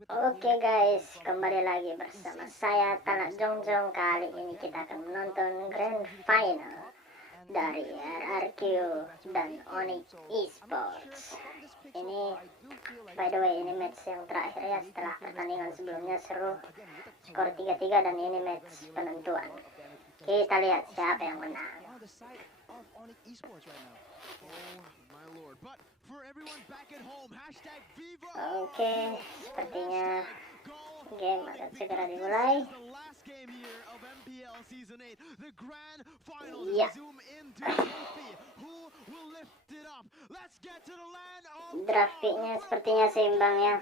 Oke guys, kembali lagi bersama saya Talak Jongjong. Kali ini kita akan menonton Grand Final dari RRQ dan Onic Esports. Ini by the way ini match yang terakhir ya, setelah pertandingan sebelumnya seru, skor 3-3, dan ini match penentuan. Kita lihat siapa yang menang. Oke, sepertinya game akan segera dimulai. Ya, draft picknya sepertinya seimbang ya.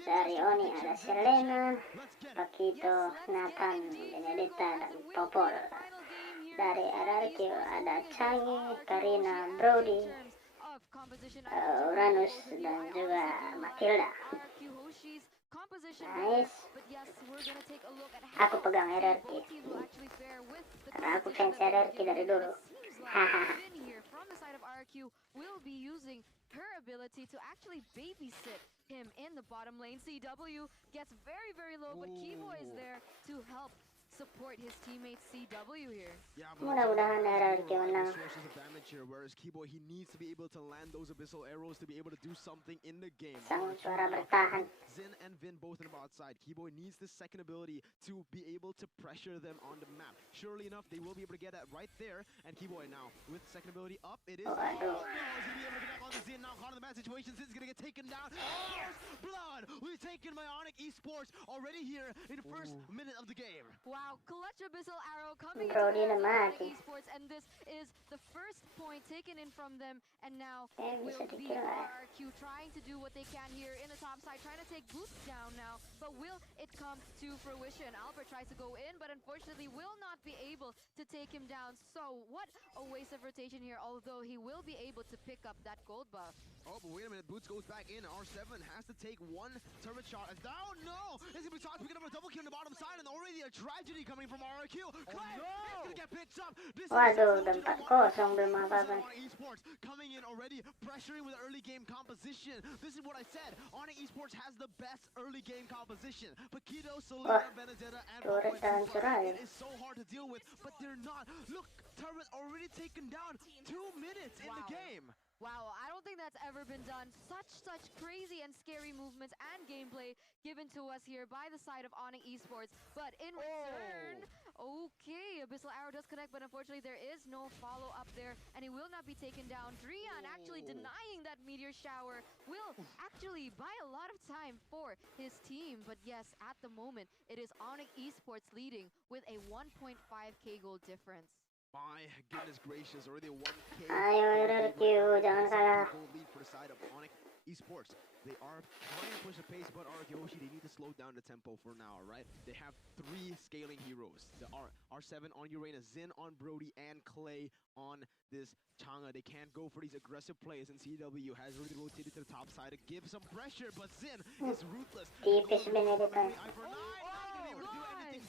Dari Oni ada Selena, Pakito, Nathan, Benedetta, dan Popol. Dari RRQ ada Changi, Karina, Brody, Uranus, dan juga Matilda. Nice. Aku pegang RRQ karena aku fans RRQ dari dulu. Hahaha. Will be using her ability to actually babysit him in the bottom lane. CW gets very low, but Keyboy is there to help support his teammate CW here. Mudah-mudahan RRQ menang. Whereas Keyboy, he needs to be able to land those abyssal arrows to be able to do something in the game. Sang Juara bertahan. Zin and Vin both in the outside. Keyboy needs the second ability to be able to pressure them on the map. Surely enough, they will be able to get that right there. And Keyboy now with second ability up, it is. Oh, no, he's gonna be able to get on the Zin now. Caught in the bad situation. Zin's gonna get taken down. Blood. We've taken by Onic Esports already here in the first minute of the game. Wow, clutch abyssal arrow coming Brody into mati. Esports, and this is the first point taken in from them, and now Bisa will be dikira. RRQ trying to do what they can here in the top side, trying to take Boots down now, but will it come to fruition? Albert tries to go in, but unfortunately will not be able to take him down. So what a waste of rotation here, although he will be able to pick up that gold buff. Oh, but wait a minute. Boots goes back in. R7 has to take one turret shot. Oh, no! It's going to be Todd picking up a double kill on the bottom side, and already a tragedy coming from RRQ. Clay, it's going to get picked up. This Waduh, udah 4-0 belum apa-apa. Esports coming in already, pressuring with early game composition. This is what I said. Onic Esports has the best early game composition. Pakito, Selena, Benedetta, and turret dan Juara. it is so hard to deal with, but they're not. Look, turret already taken down 2 minutes in the game. Wow, I don't think that's ever been done. Such crazy and scary movements and gameplay given to us here by the side of Onic Esports. But in return, okay, Abyssal Arrow does connect, but unfortunately there is no follow-up there, and he will not be taken down. Drian actually denying that meteor shower will actually buy a lot of time for his team. But yes, at the moment, it is Onic Esports leading with a 1.5k gold difference. My goodness gracious, already 1k. Ayo RRQ, jangan kalah. Lead for the side of Onic Esports. They are trying to push the pace, but RRQ Hoshi, they need to slow down the tempo for now, right? They have 3 scaling heroes. The R7 on Uranus, Zin on Brody, and Clay on this Changa. They can't go for these aggressive plays, and CW has really rotated to the top side to give some pressure, but Zin is ruthless. Tipis Benedetta.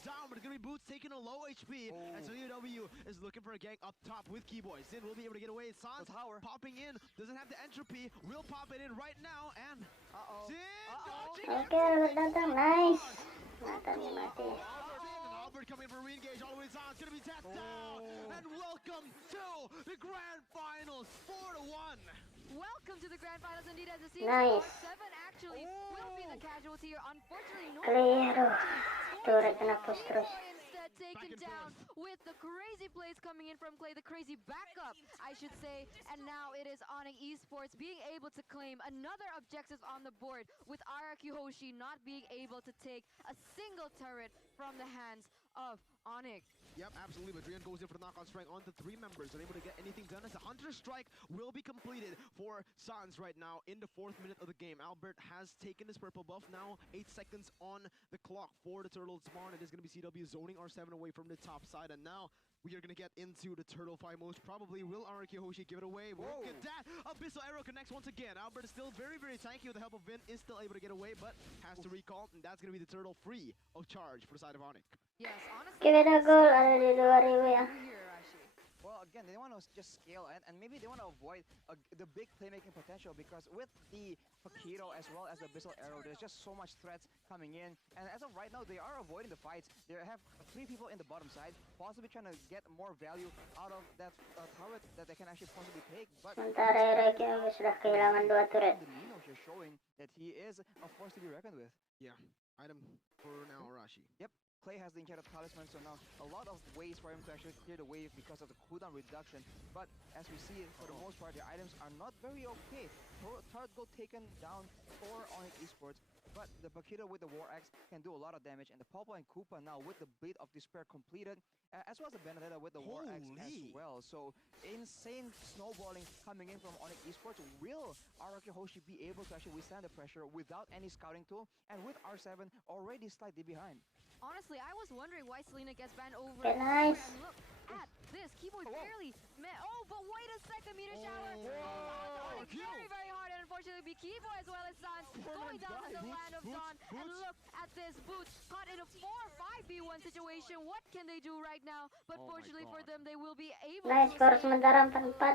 Down, but it's gonna be Boots taking a low HP, and so CW is looking for a gank up top with Keyboy. Zin will be able to get away. Sans popping in, doesn't have the entropy, will pop it in right now, and Zin dodging Oke, Albert datang, nice. Nathannya mati. Albert coming for a re-engage all the way to Sans, gonna be tapped down, and welcome to the Grand Finals, 4-1. Welcome to the Grand Finals indeed, as it seems Nice. R7 actually will be the casualty here. Unfortunately, no Clay, aduh. Turret kena push terus. instead taken down with the crazy plays coming in from Clay, the crazy backup, I should say. And now it is Onic Esports being able to claim another objective on the board, with RRQ Hoshi not being able to take a single turret from the hands of Onic. Yep, absolutely. Madrian goes in for the knockout strike onto 3 members. Unable to get anything done as the Hunter Strike will be completed for Sans right now in the 4th minute of the game. Albert has taken his purple buff now. 8 seconds on the clock for the Turtle spawn. It is going to be CW zoning R7 away from the top side. And now we are going to get into the Turtle fight most probably. Will RRQ Hoshi give it away? Won't get that. Abyssal Arrow connects once again. Albert is still very tanky with the help of Vin. Is still able to get away, but has to recall. And that's going to be the Turtle free of charge for the side of Onic. Yes, honestly. Kita ada gol, ada di 2000 ya. Here, Rashi. Well, again, they want to just scale and maybe they want to avoid the big playmaking potential, because with the Paquito as well as the Abyssal Arrow, there's just so much threats coming in. And as of right now, they are avoiding the fights. They have 3 people in the bottom side, possibly trying to get more value out of that turret that they can actually possibly take. But Sementara RRQ sudah kehilangan 2 turret. the Nino here showing that he is a force to be reckoned with. Yeah, item for now, Arashi. Yep. Clay has the Enchanted Talisman, so now a lot of ways for him to actually clear the wave because of the cooldown reduction. But as we see, for the most part, the items are not very okay. Turret go taken down for Onic Esports, but the Paquito with the War Axe can do a lot of damage, and the Pulpa and Koopa now with the Blade of Despair completed, as well as the Benedetta with the War Axe as well. So insane snowballing coming in from Onic Esports. Will RRQ Hoshi be able to actually withstand the pressure without any scouting tool, and with R7 already slightly behind? Honestly, I was wondering why Selena gets banned over. Okay, nice. And look at this. Keyboard barely met. Oh, but wait a second, Meteor Shower. Oh, very, very hard. And unfortunately, be Keyboard as well as Sans going down to the land of Dawn. And look at this. Boots caught in a 4-5v1 situation. What can they do right now? But fortunately for them, they will be able Nice to for escape. sementara 4-4.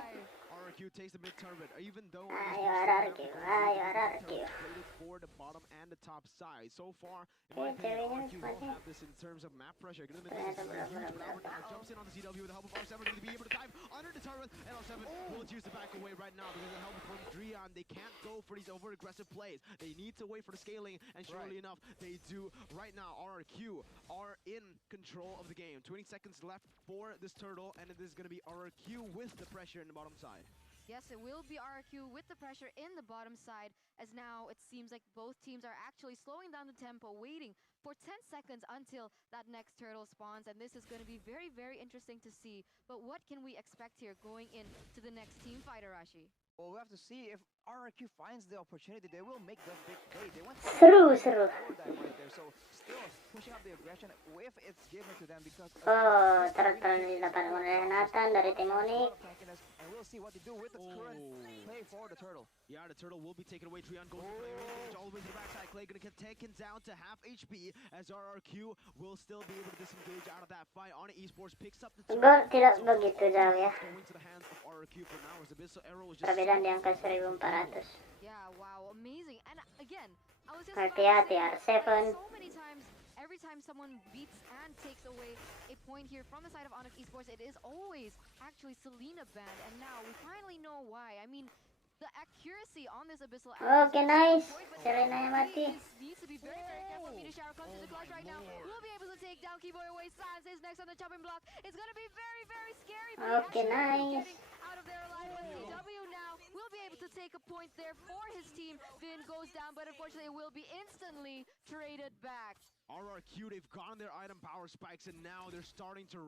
RRQ takes the mid turret, even though Ayo RRQ, ayo RRQ. plated for the bottom and the top side. So far, in Okay, my opinion, ceweknya RRQ will squadnya. have this in terms of map pressure. Gonna Ternyata huge belum. Albert now jumps in on the CW with the help of R7 to be able to dive under the turret, and R7 will choose to back away right now because of the help from Dreon. They can't go for these over aggressive plays. They need to wait for the scaling, and surely enough, they do right now. RRQ are in control of the game. 20 seconds left for this turtle, and it is gonna be RRQ with the pressure in the bottom side. Yes, it will be RRQ with the pressure in the bottom side, as now it seems like both teams are actually slowing down the tempo, waiting for 10 seconds until that next turtle spawns, and this is going to be very, very interesting to see. But what can we expect here going into the next team fight, Arashi? Well, we have to see if RRQ finds the opportunity. They will make that big play. They went Seru. right there, so still pushing up the aggression if it's given to them because Oh, turret didapat oleh Nathan dari tim Onic. and we'll see what they do with the current play for the turtle. Yeah, the turtle will be taken away. Trion goes for the all the way to the backside. Clay gonna get taken down to half HP as RRQ will still be able to disengage out of that fight. Onic Esports picks up the Gol tidak begitu jauh ya. going to the hands of RRQ for now as Abyssal Arrow is just Perbedaan di angka 1400. Yeah, wow, amazing. And again, I was just Hati-hati R7. so many times, every time someone beats and takes away a point here from the side of Onic Esports, it is always actually Selena banned, and now we finally know why. I mean, the accuracy on this Abyssal Arrow Okay, nice. Selena yang mati. needs to be very, very careful. Meteor Shower comes into clutch right now. We'll be able to take down Keyboy away. Sans is next on the chopping block. It's going to be very, very scary. But Okay, nice. getting out of there alive. But CW now will be able to take a point there for his team. Finn goes down, but unfortunately it will be instantly traded back. RRQ, they've gotten their item power spikes, and now they're starting to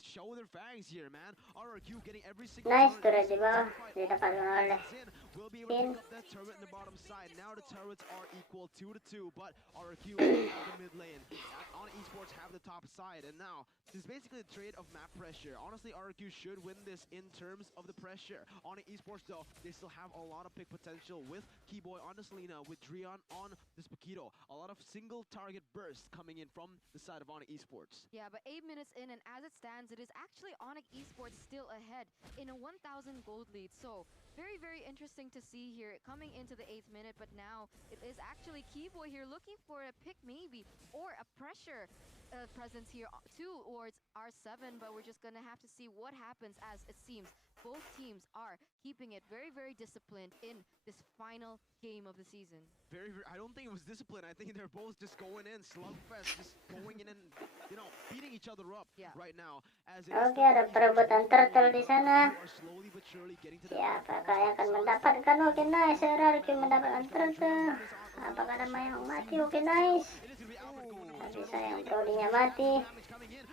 show their fangs here, man. RRQ getting every single Nice turret turret di bawah. Didapatkan oleh will be able to pick up that turret in the bottom side. Now the turrets are equal 2-2, but RRQ have the mid lane. On Esports have the top side, and now this is basically a trade of map pressure. Honestly, RRQ should win this in terms of the pressure. On Esports, though, they still have a lot of pick potential with Keyboy on the Selena, with Dreon on this Paquito. A lot of single target bursts coming in from the side of Onic Esports. Yeah, but 8 minutes in, and as it stands, it is actually Onic Esports still ahead in a 1,000 gold lead. So very, very interesting to see here coming into the 8th minute. But now it is actually Keyboy here looking for a pick maybe, or a pressure presence here towards R7. But we're just going to have to see what happens, as it seems both teams are keeping it very, very disciplined in this final game of the season. I don't think it was discipline. I think they're both just going in slugfest, just going in and, you know, beating each other up right now. As it Oke, ada perebutan turtle di sana. are slowly but surely getting to the Siapakah yang akan mendapatkan? Oke, nice. RRQ mendapatkan turtle. Apakah ada yang mati? Oke, nice. Tapi sayang prodinya mati.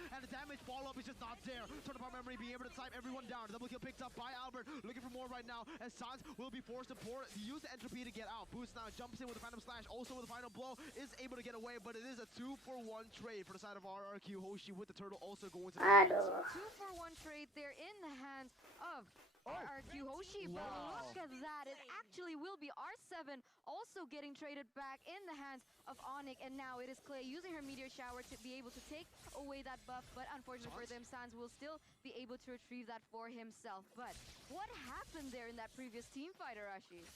And the damage follow-up is just not there. Turn upon memory, being able to snipe everyone down. Double kill picked up by Albert. Looking for more right now, as Sans will be forced to use the entropy to get out. Boost now jumps in with the Phantom Slash, also with the final blow, is able to get away, but it is a 2-for-1 trade for the side of RRQ. Hoshi with the turtle also going to the Aduh. 2-for-1 trade there in the hands of RRQ. Hoshi, but look at that. It actually will be R7 also getting traded back in the hands of Onic, and now it is Clay using her Meteor Shower to be able to take away that buff, but unfortunately for them, Sans will still be able to retrieve that for himself. But what happened there in that previous team fight, Arashi?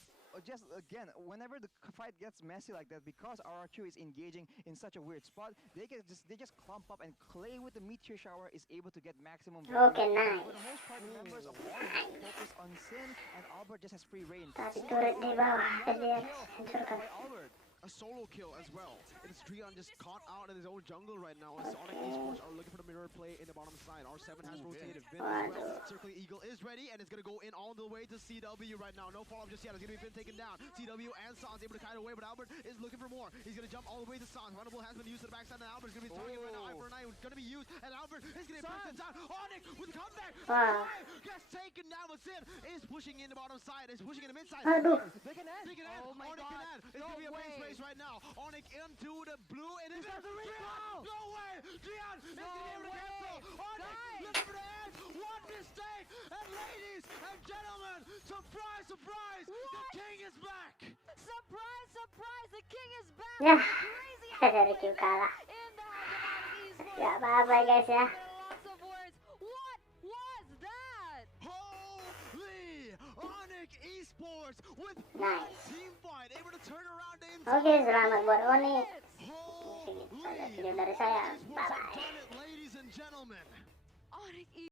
Just again, whenever the fight gets messy like that, because RRQ is engaging in such a weird spot, they just clump up, and Clay with the Meteor Shower is able to get maximum value. Okay, nice. For the most part, members of Onic focus on Sin, and Albert just has free reign. Tapi turret di bawah, dia hancurkan. By Albert. A solo kill as well. It is Trion just caught out in his own jungle right now. As Onic Esports are looking for the mirror play in the bottom side. R7 has rotated. Vin as well. Circling Eagle is ready, and it's going to go in all the way to CW right now. No follow-up just yet. It's going to be Vin taken down. CW and Sans able to kite away, but Albert is looking for more. He's going to jump all the way to Sans. Runnable has been used to the backside, and Albert is going to be targeted right now. Eye for an eye is going to be used, and Albert is going to be down. Onic with the comeback. Wow. Gets taken down, but Sin is pushing in the bottom side. Is pushing in the mid side. Aduh. They can end. Oh my Onic God. can end. It's No going to be a base way. race right now. Onic into the blue, and it's a recall. No way! Gian is going to be able to cancel. Onic Guys. looking for the end. One mistake, and ladies and gentlemen, surprise, surprise, the king is back. Surprise, surprise, the king is back. Yah, Crazy dari Q kalah. in the hands of Onic Esports. Gak apa-apa guys ya. Lots of words. What was that? Holy! Onic Esports with Nice. team fight, able to turn around the Oke, selamat buat Onic. Holy! Segitu saja video dari saya. Esports have Bye-bye. done it, ladies and gentlemen. Onic